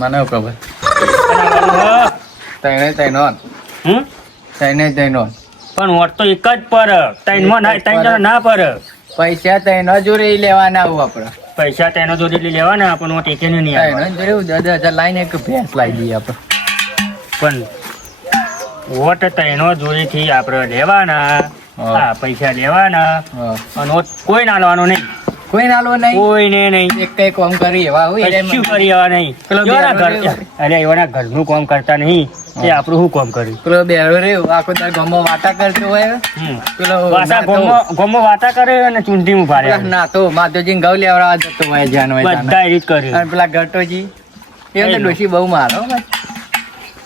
મને ખબર તૈને પણ વોટ તો એક જ પર ત્રણ ના પર પૈસા તૈનો જોડે લેવાના આવું આપડે પૈસા તેનો જોડી લેવાના પણ વોટ એક નહીં આવે તૈનો જોડે 10,000 લાઈને એક ભેંસ લાવી દઈએ આપડે પણ વોટ તેનો જોડીથી આપણે લેવાના પૈસા લેવાના અને વોટ કોઈ ના લેવાનો નહીં કોઈ નાલો નહીં કોઈને નહીં એક કઈ કામ કરી એવા હોય શું કરી એવા નહીં અરે એવાના ઘરનું કામ કરતા નહીં એ આપણું શું કામ કર્યું પેલો બેરો રે આખો તાર ગમો વાટા કરતો હોય પેલો ગમો વાતા કરે અને ચૂંટણી ઉભા રહે ના તો માધવજી ઘઉં લેવડાવવા જતો હોય જાન હોય બધા રીત કર્યું અને પેલા ગટોજી એ તો ડોશી બહુ મારો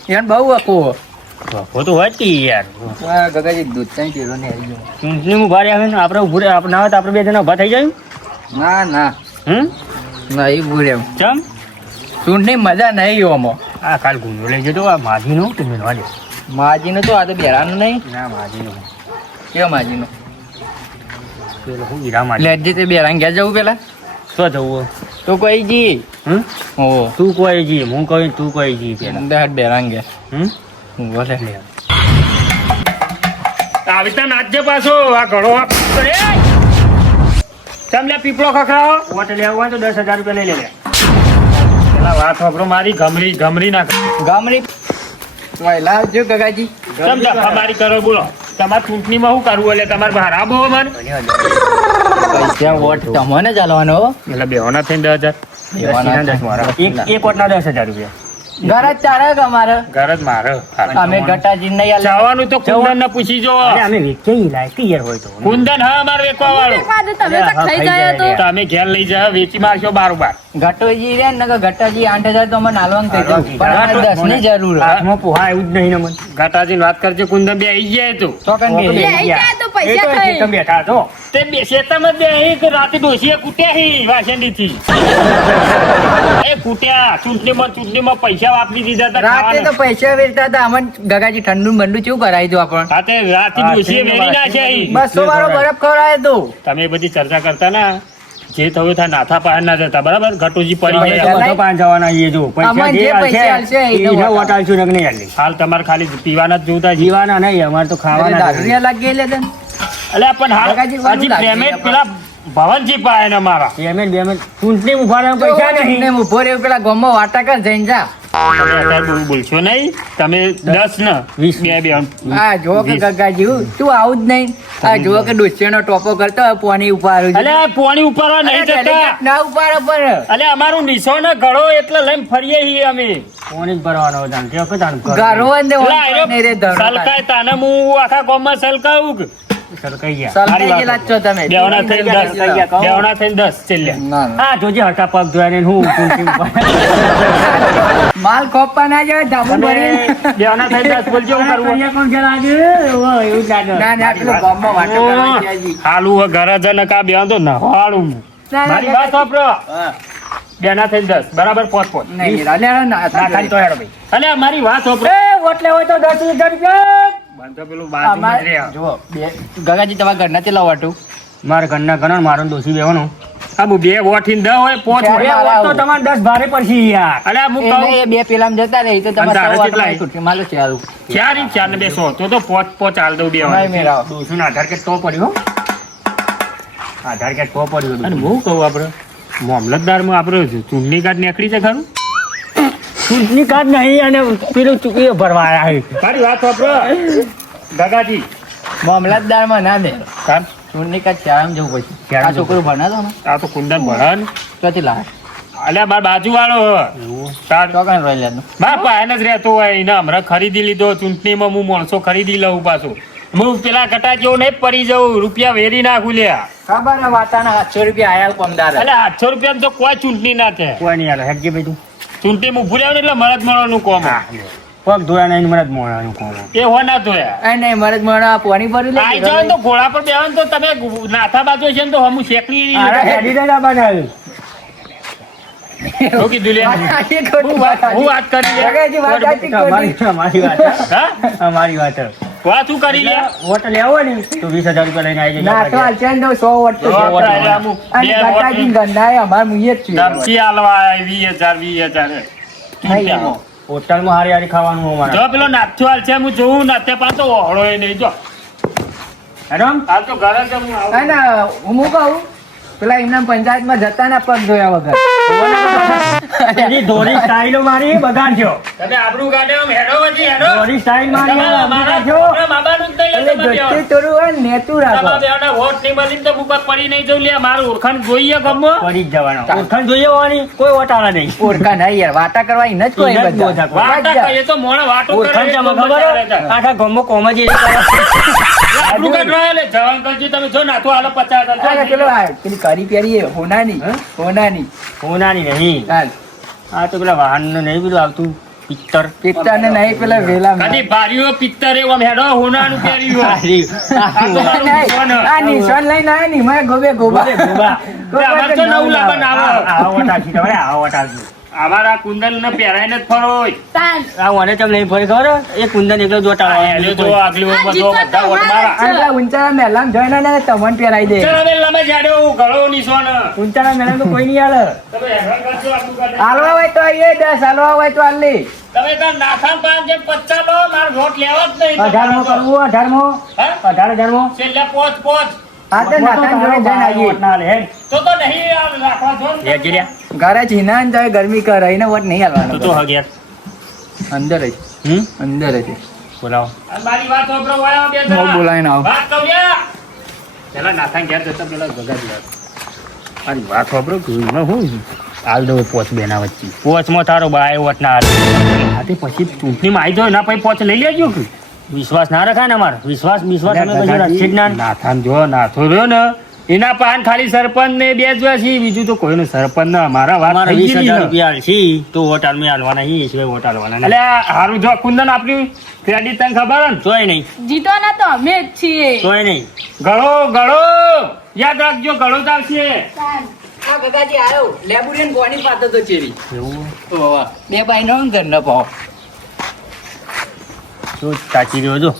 એને બહુ અકો તો હોય કે યાર ગગાજી દૂધ ચાઈ પીરો ને આવી ગયો ચૂંટણી ઉભા રહ્યા હોય ને આપણે ઉભું ના હોય તો આપણે બે જણા ઉભા થઈ જાય ના ના નહીં ભૂરે ચમ ચૂંટણી મજા નહીં ઓમો આ કાલ ગુંડો લઈ જતો આ માજીનું તમે લેવા દે માજીનો તો આ તો બેરાનું નહીં ના માજીનું કેવો માજીનો પેલો હું હીરા માજી લેજે તે બેરાન ગયા જવું પેલા શું જવું તો કોઈ જી ઓ તું કોઈ જી હું કહું તું કોઈ જી પેલા અંદર હાથ બેરાન ગયા બોલે લે આવી તો નાચજે પાછો આ ઘણો તમને પીપળો ખખડાવો વોટ લેવું હોય તો 10,000 રૂપિયા લઈ લે પેલા વાત વાપરો મારી ગમરી ના ગામરી લાવજો ગગાજી અમારી કરો બોલો તમારે ચૂંટણીમાં શું કરવું એટલે તમારે બહાર આવો મને પૈસા વોટ તમને ચાલવાનો એટલે બેવાના થઈને 10,000 એક વોટના 10,000 રૂપિયા ઘર જ તારે કે અમારે ઘર જ મારે અમે ગટાજી નહીં જવાનું તો કુંદન ને પૂછી જો અમે વેચી લાયકી યાર હોય તો કુંદન હા અમારે વેચવા વાળો તમે ઘેર લઈ જા વેચી મારશો બારોબાર ગટોજી રે ને ગટાજી 8,000 તો મને નાલવાનું થઈ જાય પણ 10 ની જરૂર હાથમાં પોહા એવું જ નહીં ને મને ગટાજી વાત કરજે કુંદન બે આવી જાય તો ચોકન બેઠા છો તે બે શેતામાં બે એક રાતે ડોસીએ કૂટ્યા હી વાસંડી થી એ કૂટ્યા ચૂંટણીમાં પૈસા વાપરી દીધા હતા રાતે તો પૈસા વેચતા હતા અમન ગગાજી ઠંડુ બંડુ કેવું કરાવી દો આપણ રાતે રાતે ડોસીએ વેરી નાખ્યા 200 વાળો બરફ ખવડાવે તો તમે બધી ચર્ચા કરતા ના જે થયું થાય નાથા પાસે ના જતા બરાબર ઘટુજી પડી જાય બધો પાસે જવાના એ જો પૈસા જે આલશે એને વોટ આલશું ને નહીં આલી હાલ તમારે ખાલી પીવાના જ જોતા જીવાના નહીં અમારે તો ખાવાના દારૂ લાગી લે તને અલ્યા પણ હાલ હજી પેમેન્ટ પેલા ભવનજી પાસે ને મારા પેમેન્ટ ચૂંટણી ઉભા રહ્યા પૈસા નહીં ઉભો રહ્યો પેલા ગોમમાં વાટા કર જઈને જા બોલશો નહીં તમે 10 ને 20 હા જો કે ગગાજી તું આવું જ નહીં આ જો કે ડોસીનો ટોપો કરતો પોણી ઉપાડું અલ્યા પોણી ઉપાડવા નહીં જતા ના ઉપાડો પર અલ્યા અમારું નિશો ને ઘડો એટલે લઈને ફરીએ છીએ અમે પોણી જ ભરવાનો જાણ કે ઘરો ને રે સલકાય તાને હું આખા ગામમાં સલકાવું સલકાઈ ગયા સલકાઈ ગયેલા છો તમે બેવના થઈને 10 છેલ્લે હા જોજે હરકા પગ ધોઈને હું માલ ખોપવા ના જાય ધાબુ ભરી બેવના થઈને 10 બોલજો હું કરવું કોણ છે લાગે ઓ એવું લાગે ના ના પેલો ગામમાં વાટો કરવા ગયા હાલું ઘરે જને કા બેન તો નહાળું મારી વાત સાંભળો બેના થઈને 10 બરાબર 5 નહીં અલ્યા ના ખાલી તો હેડો ભાઈ અલ્યા મારી વાત સાંભળો એ ઓટલે હોય તો 10,000 રૂપિયા બંધો પેલું બાજુ રે જો ગગાજી તમારા ઘરના કેટલા વાટું મારા ઘરના ઘણા મારો દોશી બેવાનો આ બે વોટ થી 10 હોય 5 હોય તો તમારે 10 ભારે પડશે યાર અલ્યા હું કહું એ બે પેલામ જતા રહી તો તમારે માલો ચારું 4 ને 200 તો 5 હાલ દઉં બે દોશી નો આધાર કાર્ડ તો પડ્યો આધાર કાર્ડ તો પડ્યો અને હું કહું આપણે મામલતદારમાં આપણે ચૂંટણી કાર્ડ નીકળી છે ખરું ચૂંટણી કાર્ડ નહીં અને પેલું ચૂકીઓ ભરવા આવ્યા છે મારી વાત વાપરો ગગાજી મામલતદારમાં ના દે કામ ચૂંટણી કાર્ડ ચારામાં જવું પડશે આ છોકરો ભણાતો ને આ તો કુંદન ભરણ ક્યાંથી લાવે અલ્યા મારા બાજુ વાળો ચોકન રહી લેવાનું મારા પાસે જ રહેતો હોય એને હમણાં ખરીદી લીધો ચૂંટણીમાં હું માણસો ખરીદી લઉં પાછું હું પેલા કટા જેવું નહીં પડી જવું રૂપિયા વેરી નાખું લ્યા ખબર વાતાના 800 રૂપિયા આયા પમદાર એટલે 800 રૂપિયા તો કોઈ ચૂંટણી ના થાય કોઈ નહીં હાલે હેડજે ભાઈ તું ચૂંટણી માં ભૂલ્યા એટલે મરદ મળવાનું કોમ પગ ધોયા નહીં મરદ મળવાનું કોમ એ હો ના ધોયા નહીં મરદ મળવા પાણી ભરી લે આઈ જાવ તો ઘોડા પર બેહન તો તમે નાથા બાજુ છે ને તો હમું શેકલી હેડી દાદા બનાવ્યું ઓકે દુલિયા હું વાત કરી મારી વાત વાત શું કરી લે વોટ લેવો ને તો 20,000 રૂપિયા લઈને આવી જાય ના તો આલચેન તો 100 વોટ તો અને ગટાજી ગંડાય અમાર મુયે જ છે ધમકી આલવા 20,000 નહીં એમાં. હોટલમાં હારી હારી ખાવાનું અમારે જો પેલો નાથો હાલ છે હું જોઉં નાથે પાછો ઓળો એ નહીં જો હેડમ હાલ તો ઘરે જ હું આવું. અને હું કહું પેલા એમના પંચાયતમાં જતા ના પગ ધોયા વગર એની ધોરી સ્ટાઈલો મારી બગાડ્યો તમે આબરૂ કાઢે આમ હેડો વચ્ચે હેડો. ધોરી સ્ટાઈલ મારી તમારા મારા બગાડ્યો. છોકરા બાબાનું જ નહીં એટલે તમારે ગચ્ચી બેવાનું. તોડવું હોય ને નેતું રાખો તમારા બેવાના વોટ નહીં મળીને તો મુકત પડી નહીં જવું લે મારું ઓળખાણ જોઈએ ગમો પડી જ જવાનો ઓળખાણ જોઈએ હોવાની કોઈ વટાળા નહીં ઓળખા નહીં યાર વાટા કરવા ઈ જ કોઈ ઈ જ બધા બધા. વાતા કહીએ તો મોણે વાતો કરે ઓળખાણ એટલે તમને ગમો ચાલે ખબર છે. આખા ગામમાં કોમ જ એવી કરે. આબરૂ કાઢવા એટલે જવાન કરજો તમે જો નાથો હાલો 50,000 અરે પેલો આ પેલી કરી પહેરીએ હોનાની હોનાની હોનાની નહીં હાલ આ તો પેલા વાહનનું નહીં પેલું આવતું પિત્તર પિત્તાને નહીં પેલા વેલા કદી ભારીઓ પિત્તર એવો આમ હેડો હોનાનું પહેર્યું આ તો મારું નિશાન. આ નિશાન લઈને આયા ની મારે ગોબે ગોબા ગોબા. તે અમારે તો નવું લાવવાનું આવે. આવો વટાળશી તમારે આવો વટાળશી. અમારા કુંદન ને પહેરાઈને જ ફરોય. આ મને તમને નહીં ફરી ખબર એ કુંદન એકલો જ આ હેલ્યો તો વટાળવા. આગલી વખત બધો બધા વોટ મારા. આ પેલા ઊંચા મેલામ જોઈને ને તમને પહેરાઈ દે ચાલ હવે લમે જાડો ગળો નિશાન. ઊંચાના મેળા તો કોઈ નહીં હાલે. તમે હેરાન કરજો આટલું કાઢે. હાલવા હોય તો આઈએ 10 હાલવા હોય તો હાલ લે તમે તાર નાથા પાંચ જેમ 50 લો માર વોટ લેવા જ નહીં. 18મો કરવું 18મો હે? 18,000મો. છેલ્લે પોચ. આ તો નાતાન જોડે જઈને આવીએ વોટ ના હાલે, હેડ. તો નહીં આ રાખવા જો ને. હેડ જીર્યા. ઘરે ચીના ને જાય ગરમી કરે એને વોટ નહીં તો હાલવાનો તો હગ્યાર. અંદર જ અંદર જ બોલાવો. આ મારી વાત સાંભળો, વાયા બે જણા. હું બોલાવીને આવું. વાત કહું લ્યા. પેલા નાથા ઘેર જતા પેલા ભગાડી આવ. મારી વાત સાંભળો ઘરમાં હું હાલ દઉં પોચ બેના વચ્ચે પોચમાં તારો બાય વોટ ના હાલે. આ તે પછી ચૂંટણીમાં આવી જાય ના પછી પોચ લઈ લેજો કે વિશ્વાસ ના રખાય ને અમારે વિશ્વાસ વિશ્વાસ અમે પછી રાખીએ જ ના ને. નાથાન જો નાથો રહ્યો ને એના પાન ખાલી સરપંચ ને બે જ છે બીજું તો કોઈનું સરપંચ ના મારા વાત અમારે થઈ 20,000 ગયેલી છે. રૂપિયા હાલશી તો વોટ હાલમાં હાલવાના હી સિવાય વોટ હાલવાના નહીં. એટલે આ હારું જો કુંદન આપ્યું ક્રેડિટ તને ખબર હે ને તોય નહીં જીતવાના તો અમે જ છીએ તોય નહીં. ગળો યાદ રાખજો ગળો ચાલશે. આ ગગાજી આવ્યો લેબુરિયન કોની પાતો તો ચેરી એવું ઓવા બે ભાઈ નો ઘર ન પાવ શું તાચી રહ્યો છો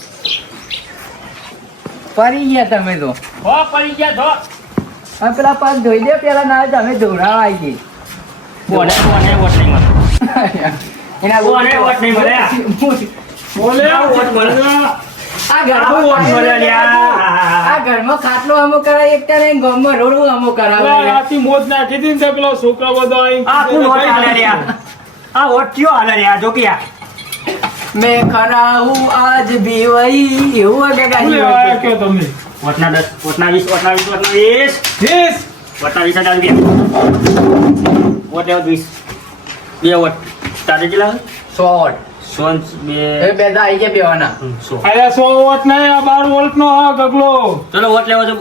ફરી ગયા તમે તો હો પડી ગયા ધો. આ પેલા પગ ધોઈ દે પેલા ના તમે ધોરાવા આવી ગઈ બોલે બોલે વોટ નહીં મળે. એના કોને વોટ નહીં મળે? બોલે વોટ મળે. આ ઘરમાં વોટ મળે લ્યા. આ ઘરમાં ખાટલો અમો કરાય એક તારે ગામમાં રોડું અમો કરાવે મોજ નાખી હતી ને પેલો છોકરા બધા આ કોણ વોટ હાલે રહ્યા? આ વોટ કયો હાલે રહ્યા? જો કે આ. મેં ખરા હું આજ ભી વહી એવું ગગાજી તમે વોટના 10 વોટના 20 વોટના 20 વોટના 20 વોટના 20,000 રૂપિયા. વોટ લેવો 20 બે વોટ તારે કેટલા? 100 વોટ સોન બે એ બે તો આવી ગયા બેવાના 100. અરે 100 વોટ નહીં આ 12 વોલ્ટ નો હા ગગલો. ચલો વોટ લેવો તો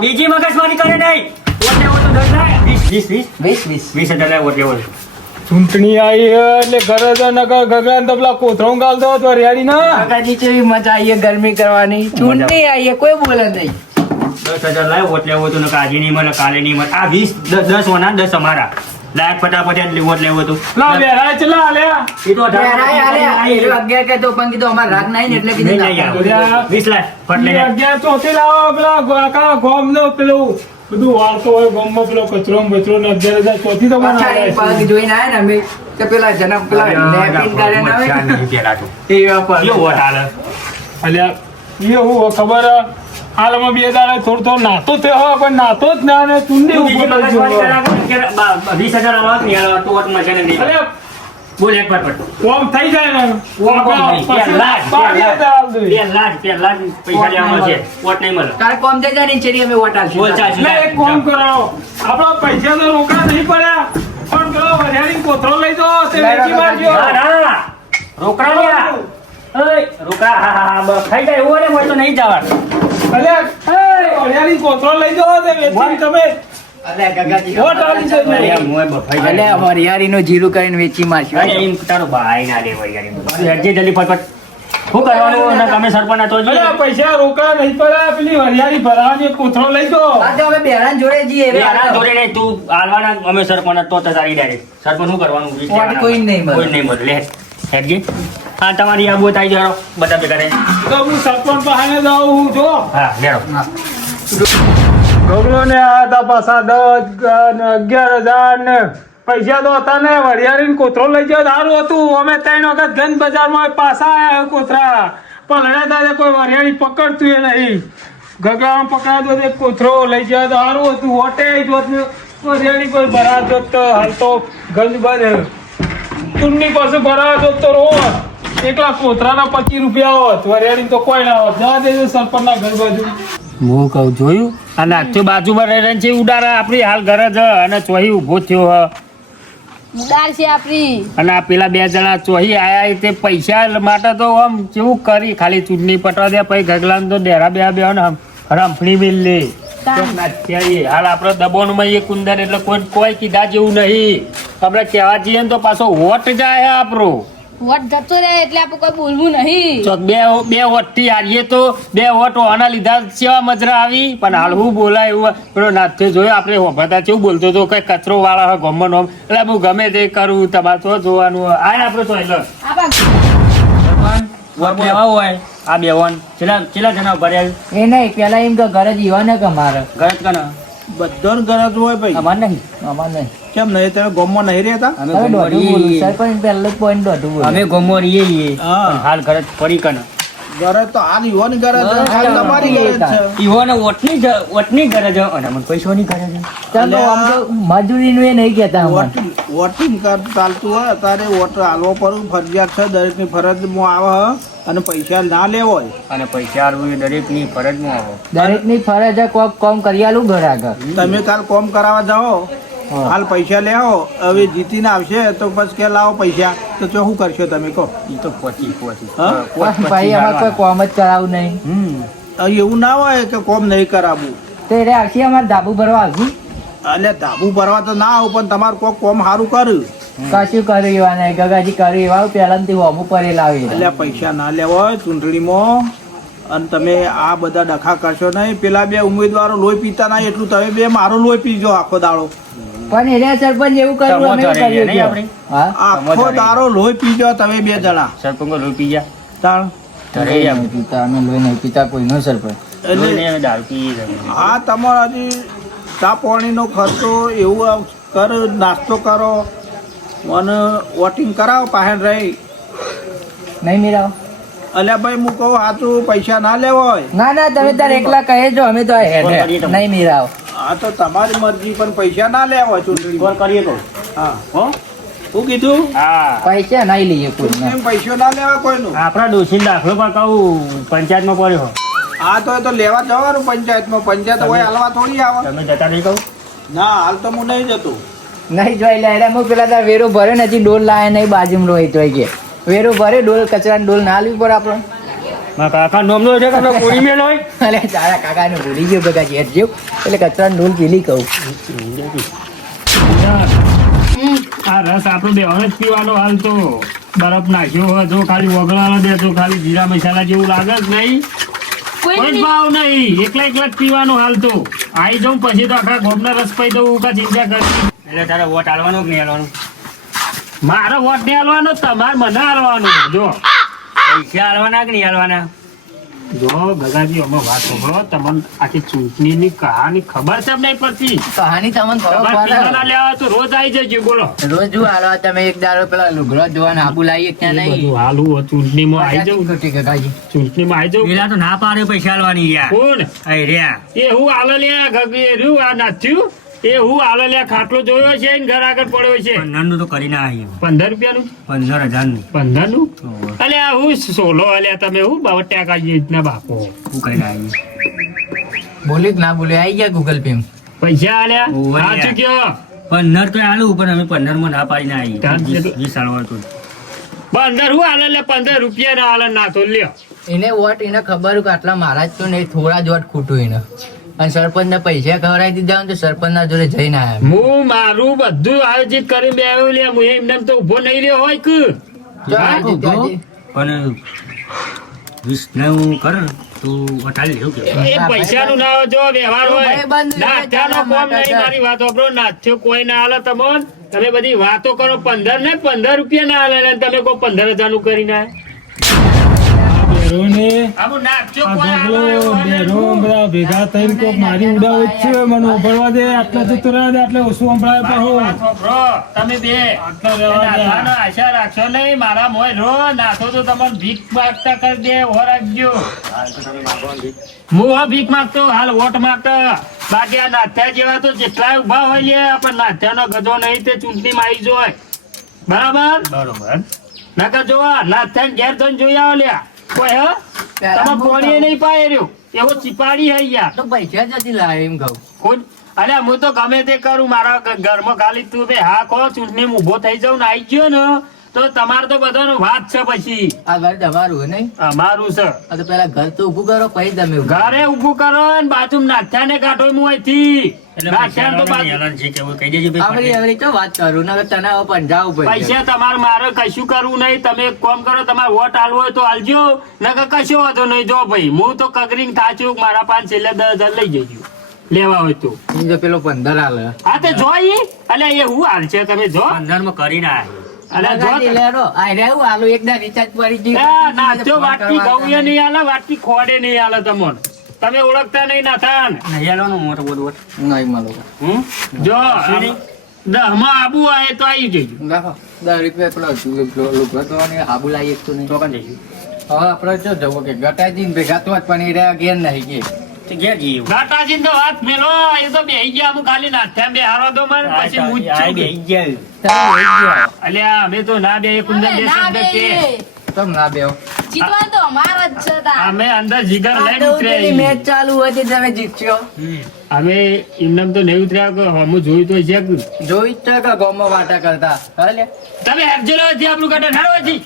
બીજી મગજમારી કરે નહીં. વોટ લેવો તો 10 લાખ 20 20 20 વોટ લેવો છે. ચૂંટણી આવી એટલે ઘરે જ નકર ગગન તો પેલા કોથળો ગાલ દો તો રેડી ના ગગાજી જેવી મજા આવી ગરમી કરવાની ચૂંટણી આવી કોઈ બોલે નહીં 10,000 લાવ વોટ લેવો તો નકર આજે નહીં મળે કાલે નહીં મળે. આ 20 10 ઓના 10 અમારા લાયક ફટાફટ એટલે વોટ લેવો તો લા બેરા ચલા આલ્યા એ તો બેરાય આલે, એ 11 કે તો પણ કીધું અમારે રાગ નહીં ને એટલે કીધું નહીં યાર. નાખવાનું. 20 લાખ ફટ લઈ જા. અગિયાર ચોથી લાવો પેલા આખા ગોમ નો પેલું બધું વાળતો હોય ગોમમાં પેલો કચરો ને બચરો ને 11,000 ચોથી તો મને પાછા એક આવે પગ જોઈને આયા ને અમે કે પેલા જનમ પેલા નેપિન કાઢીને આવે ને, પેલા તો એવા પગ. કયો વોટ હાલે? અલ્યા એ હું ખબર હાલમાં બે દાડા થોડો થોડો નાતો તે હોય પણ નાતો જ ના ને ચૂંટણી તું બીજી ઉપર જ મગજમારી જોવો. કરે કે 20,000 આવવા નહીં હાલવા તો વોટ મળશે ને નહીં. અલ્યા બોલ એક વાર પટ. કોમ થઈ જાય ને કોમ નહીં. પછી પહેલા જ, 12,000 આલ દે. પહેલા જ પૈસા લેવા મળશે. વોટ નહીં મળે. તારે કોમ થઈ જાય ને ચેરી અમે વોટ આલશું. બોલ ચાલશે. એટલે એક કામ કરો આપણા પૈસા તો રોકડા નહીં પડ્યા પણ પેલો વધારી કોથળો લઈ દો તે વેચી મારજો. ના, ના. રોકડા લ્યા. ઓય, રોકડા હા હા હા બસ ખાઈ જાય એવું હોય તો નહીં જવાનું. અલ્યા વધારી કોથળો લઈ દો તે વેચી તમે અલ્યા ગગાજી વોટ આલી છે જ નહીં. મોય બફાઈ જાય. અલ્યા હરિયાળીનું જીરું કરીને વેચી મારશું. અરે એમ તારો ભાઈ ના લેવો યાર એમ. હેડજે જલ્દી ફટફટ. શું કરવાનું ને તમે સરપંચ હતો જ. અલ્યા પૈસા રોકડા નહીં પડ્યા પેલી હરિયાળી ભરાવાની એક કોથળો લઈ દો આ તો અમે બેરાન જોડે જઈએ હવે. આના જોડે નહીં તું હાલવાના અમે સરપંચ તો તારી ડાયરેક્ટ સરપંચ શું કરવાનું વીસ વોટ લેવાના. કોઈ નહીં મળે. કોઈ નહીં મળે લે હેડજે. હા તમારી આ બોત આવી જાઓ બધા ભેગા રહે. તો હું સરપંચ પાસે જાઉં હું જો હા લેરો. ગગલો ને આ હતા પાછા 10 ને 11,000 ને પૈસા તો હતા ને વરિયાળી કોથરો લઈ ગયો સારું હતું. અમે 3 વખત ગંજ બજારમાં પાછા આયા કોથરા પણ લડ્યા હતા કોઈ વરિયાળી પકડતું એ નહીં. ગગડામાં પકડાતો એક કોથરો લઈ ગયા તો સારું હતું. હોટે જોત ને વરિયાળી પર ભરા જોત તો હાલ તો ગંજ બંધ. તુમની પાસે ભરા જોત તો રોજ એકલા કોથરાના 25 રૂપિયા હોત, વરિયાળી તો કોઈ ના હોત. જવા દેજો સરપંચના ઘર બાજુ. હું કહું જોયું આ નાથ્યો બાજુમાં રહીને છે ઉડારા આપણી હાલ ઘરે જ અને ચોહી ઊભો થયો હ ઉડાર છે આપણી. અને આ પેલા 2 જણા ચોહી આયા તે પૈસા માટે તો આમ કેવું કરી ખાલી ચૂંટણી પટવા દે પછી ગગલાને તો ડેરા બે ને રંફણી મિલ લે હાલ આપડે દબોનમાં એ કુંદર એટલે કોઈ કીધા જેવું નહીં. આપણે કહેવા જઈએ ને તો પાછો વોટ જાય આપણો વોટ જતો રહે એટલે આપણે કોઈ બોલવું નહીં. ચોક બે વોટ થી હારીએ તો 2 વોટ આના લીધા સેવા મજરા આવી પણ હાલ હું બોલાય એવું પેલો નાથે જોયો આપણે હોભાતા કેવું બોલતો હતો કઈ કચરો વાળા ગમન હોમ એટલે હું ગમે તે કરું તમારે તો જોવાનું આને આપણે તો એટલે આ બેવાન ચેલા જણા ભર્યા એ નહીં પેલા એમ કે ઘરે જીવા ને કે મારે ગરજ કને બધાને ગરજ હોય ભાઈ. અમાર નહીં કેમ નહીં તમે ગામમાં નહીં રહેતા? તમે દોઢું બોલું સરપંચ પહેલું પોઈન્ટ દોઢું બોલું. અમે ગોમો રહીએ છીએ હા. હાલ ગરજ પડી કને ગરજ તો હાલ યુવાની ગરજ છે, હાલ તમારી ગરજ છે. ઈવોને વોટની ગરજ અને મને પૈસાની ગરજ ચાલો આમ તો મજૂરીનું એ નહીં કહેતા અમારે. વોટિંગ કાર્ડ ચાલતું હોય અત્યારે વોટ હાલવો પડવું ફરજિયાત છે. દરેકની ફરજમાં આવે અને પૈસા ના લેવો હોય. અને પૈસા આલવું એ દરેકની ફરજમાં આવો દરેકની ફરજ છે કોક કોમ કરી આલું ઘર આગળ. તમે કાલ કોમ કરાવવા જાઓ હાલ પૈસા લેવો, હવે જીતીને આવશે તો પછી કે લાવો પૈસા તો શું કરશો તમે કહો? એ તો પચી હા? ભાઈ અમારે કોઈ કોમ જ કરાવું નહીં. એવું ના હોય કે કોમ નહીં કરાવવું. તો એટલે આવશે અમારે ધાબુ ભરવા આવશે. એટલે ધાબુ ભરવા તો ના આવું પણ તમારે કોક કોમ સારું કર્યું કશું કર્યું એવા નહીં ગગાજી કર્યું એવા પહેલાથી હોમું પડેલા આવે. એટલે પૈસા ના લેવા હોય ચૂંટણીમાં અને તમે આ બધા ડખા કરશો નહીં. પેલા 2 ઉમેદવારો લોહી પીતા નહીં એટલું તમે 2 મારો લોહી પીજો આખો દાડો. પણ એને સરપંચ એવું કર્યું અમે એવું કર્યું નહીં છે. આપણે? હા આખો દાડો લોહી પીજો તમે 2 જણા. સરપંચ લોહી પી ગયા તાણ ઘરે નહીં પીતા અમે લોહી નહીં પીતા કોઈનો સરપંચ. એટલે દારૂ પી આ તમારો હજી ચા પાણીનો ખર્ચો એવું કર, નાસ્તો કરો અને વોટિંગ કરાવો પાસે રહી. નહીં મેરાવ અલ્યા ભાઈ હું કહું સાચું પૈસા ના લેવો હોય. ના તમે તાર એકલા કહે જો અમે તો હેડે નહીં મેરાવ. આ તો તમારી મરજી પણ પૈસા ના લેવા હોય ચૂંટણી કરીએ તો હા હો શું કીધું? હા પૈસા નહીં લઈએ કોઈ. એમ પૈસો ના લેવા કોઈનું. આપણા ડોશી દાખલો પર કહું પંચાયતમાં પડ્યો આ તો લેવા જવાનું પંચાયતમાં. પંચાયત હોય હાલવા થોડી આવે. તમે જતા નહીં કહું ના હાલ તો હું નહીં જતો. નહીં જોઈ લે હું પેલા તાર વેરો ભરે નથી ડોલ લાયા નહીં બાજુમાં રોઈ તો કે વેરો ભરે ડોલ કચરાની ડોલ ના લેવી પડે આપણે. મારા કાકા નોમનો છે કે કોણી મેલ હોય અરે તારા કાકાને ભૂલી ગયો બધા ઘેર જેવું એટલે કચરાની ડોલ પીલી કહું. આ રસ આપણો બેવાનો જ પીવાનો હાલ તો બરફ નાખ્યો હોય તો ખાલી વગડાનો દે તો ખાલી જીરા મસાલા જેવું લાગે જ નહીં. કોઈ જ ભાવ નહીં, એકલા જ પીવાનો હાલ તો. આઈ જાઉં પછી તો આખા ગોમના રસ પી દઉં કા ચિંતા કરતી. એટલે તારે વોટ આલવાનો કે નહીં આલવાનો? મારો વોટ નહીં આલવાનો, તમારે મને આલવાનો. જો પૈસા આલવાના કે નહીં આલવાના? જો ગગાજી અમે વાત સાંભળો, તમને આખી ચૂંટણીની કહાની ખબર છે નહીં પડતી. કહાની તમને તમારે ખબર પીવાના લેવા તો રોજ આવી જજો. બોલો રોજ જો હાલો તમે એક દાડો પેલા લુગડો જોવાના આબુ લાવીએ ક્યાં એ નહીં. બધું હાલું ચૂંટણીમાં આવી જાઉં, ખોટી કાકાજી. ચૂંટણીમાં આવી જાઉં. પેલા તો ના પાડે પૈસા આલવાની યાર. કોણ અરે રહ્યા એ હું આલો લ્યા ગગી રહ્યું આ નાથ્યું એ હું આલો લ્યા ખાટલો જોયો છે ને ઘર આગળ પડ્યો છે 15 નું તો કરીને આવી 15 રૂપિયાનું 15,000 નું 15 નું અલ્યા હું સોલો અલ્યા તમે હું 12 રીતના બાપો હું કરીને આવી બોલી કે ના બોલી આવી ગયા ગૂગલ પે પૈસા આલ્યા ઓવે સાચું લ્યા. કયો 15 તો આલું પણ અમે 15 માં ના પાડીને આવી ચાલ, 20 આલવા તો 15 હું આલે લે 15 રૂપિયા ના આલે ના તો લ્યો એને વોટ એને ખબર કે આટલા મારા જ તો નહીં થોડા જ વોટ ખૂટું એને અને સરપંચ ને પૈસા ખવડાવી દીધા હોય તો સરપંચ ના જોડે જઈને આવ્યા. હું મારું બધું આયોજિત કરી બે આવ્યો લ્યા હું એમને તો ઉભો નહીં રહ્યો હોય કે જો આજે ત્યાંથી. પણ 20 ને હું કર તો અટાળી લેવું કે એ પૈસાનું ના હોય, જો વ્યવહાર હોય ભાઈબંધ નાથ્યાનો ચાલવા કોમ માટે નહીં. છે. મારી વાત સાંભળો, નાથ્યો કોઈ ના હાલે તમોન. તમે બધી વાતો કરો 15 ને 15 રૂપિયા ના હાલે ને તમે કોઈ 15,000 નું કરીને આયા. ડેરો ને આમ નાખજો આ કોઈ ગગલો આલો એવું હોય ને ડેરો તું. બધા ભેગા થઈને કોક મારી ઉડાવે જ છે મને ઉભરવા દે આટલા જતું રહેવા દે આટલે ઓછું સંભળાય મારી પાછું. વાત સાંભળો, તમે બે આટલા રહેવા દે. નાથાનો આશા રાખશો નહીં મારા મોય રો નાથો તો તમને ભીખ માગતા કરી દે હો રાખજો હું હો ભીખ માંગતો હાલ વોટ માંગતા બાકી આ નાથ્યા જેવા તો જેટલા ઉભા હોય લે પણ નાથ્યાનો ગધો નહીં તે ચૂંટણીમાં આવી જોય બરાબર બરોબર નકર જો નાથ્યાને ઘેર જઈને જોઈ આવો લ્યા કોઈ હ પેલા તમે હું પોણીએ કહું. નહીં પાય રહ્યો એવો ચીપાડી હઈ યાર તો પૈસા જતી લાવે એમ કહું. કોણ અરે હું તો ગમે તે કરું મારા ઘરમાં ખાલી તું બે હા કહો ચૂંટણી ઉભો થઈ જાઉં ને આવી ગયો ને તો તમારે તો બધાનો વાત છે પછી આ ઘર તમારું હોય નહીં? અમારું છે આ તો પેલા ઘર તો ઊભું કરો પછી તમે ઊભું. ઘરે ઉભું કરો ને બાજુ નાથ્યાને કાઢો હું અહીંથી એટલે નાથ્યાને તો પૈસા બાજુ એલાન છે કે એવું કહી દેજો ભાઈ આવડી આવડી તો વાત કરું નકર તને હવે પંજાબ ઉપર પૈસા તમારે મારે કશું કરવું નહીં તમે એક કામ કરો તમારે વોટ આલવો હોય તો આલજો નકર કશો વાંધો નહીં જો ભાઈ હું તો કગરીને થાચું મારા પાંચ છેલ્લે 10,000 લઈ જજો લેવા હોય તો જો પેલો 15 આલે હા તે જોઈ અલે એ હું હાલ છે તમે જો 15 માં કરીને આવ્યો અલે જો લગાડી લેરો. આ રહ્યું આલુ એકદા રિચાર્જ પડી ગયું. એ નાચો વાટકી ગૌએ નહીં આલે વાટકી ખોડે નહીં આલે તમને તમે ઓળખતા નહીં નાથાન નહીં આલવાનું મોટો બોલ નહીં મળો. જો દહમાં આબુ આવે તો આવી જજો રાખો 10 રૂપિયા પેલો લુગડો તો ને આબુ લાવી એક તો નહીં. ચોકન જઈશું હવે આપણે જો જવો કે ગટાજી ને ભેગા તો જ પણ એ રહ્યા ઘેર નહીં કે તો ઘેર જઈએ ગાટાજીને તો વાત મેલો એ તો બેહી ગયા હું ખાલી નાથ્યા બે હારો દો મને પછી હું જ છું. બેહી ગયા ચાલો બેસી જાઓ. અલ્યા અમે તો ના બે કુંદર બે ના શબ્દ કે બે તમ ના બેહો. જીતવાનું તો અમારો જ છે તા. અમે અંદર જીગર આ લઈને તો પેલી ઉતર્યા મેચ ચાલુ હતી તમે જીતશો. અમે એમને તો નહીં ઉતર્યા કે હમું જોયું તો છે કે જોઈ જ છે કે ગામમાં વાટા કરતા હાલે. તમે હેરજેલો હતી આપણું ગટર હેરો હતી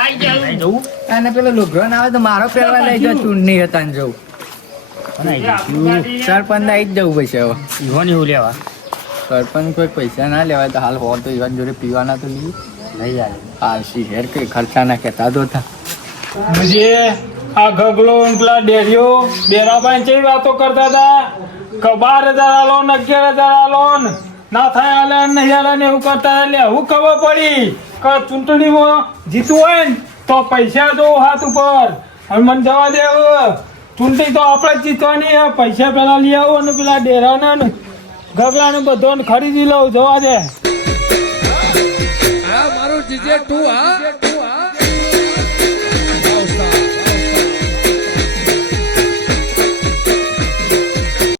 આઈ જાય જવું અને પેલો લુગડો ના આવે તો મારો પહેરવા લઈ જાઓ ચૂંટણી હતા ને જવું. સરપંચ ના જ જવું પછી હવે. ઈવન એવું લેવા સરપંચ કોઈ પૈસા ના લેવાય તો હાલ હો તો ઈવન જોડે પીવાના તો લઈએ. નહીં જાય હાલસી હેર કઈ ખર્ચા ના કહેતા તો હતા. મુજે આ ગગલો ને પેલા ડેરીઓ બેરાભાઈ ચેવી વાતો કરતા હતા કે 12,000 આલો ને 11,000 આલો ને ના થાય આલે ને નહીં આલે ને એવું કરતા એટલે હું ખબર પડી કે ચૂંટણીમાં જીતવું હોય ને તો પૈસા દો હાથ ઉપર અને મને જવા દે હવે ચૂંટણી તો આપણે જ જીતવાની છે. પૈસા પેલા લઈ આવો અને પેલા ડેરાના ને ગગલાને બધોને ખરીદી લઉં જવા દે. મારું જીજે તું હા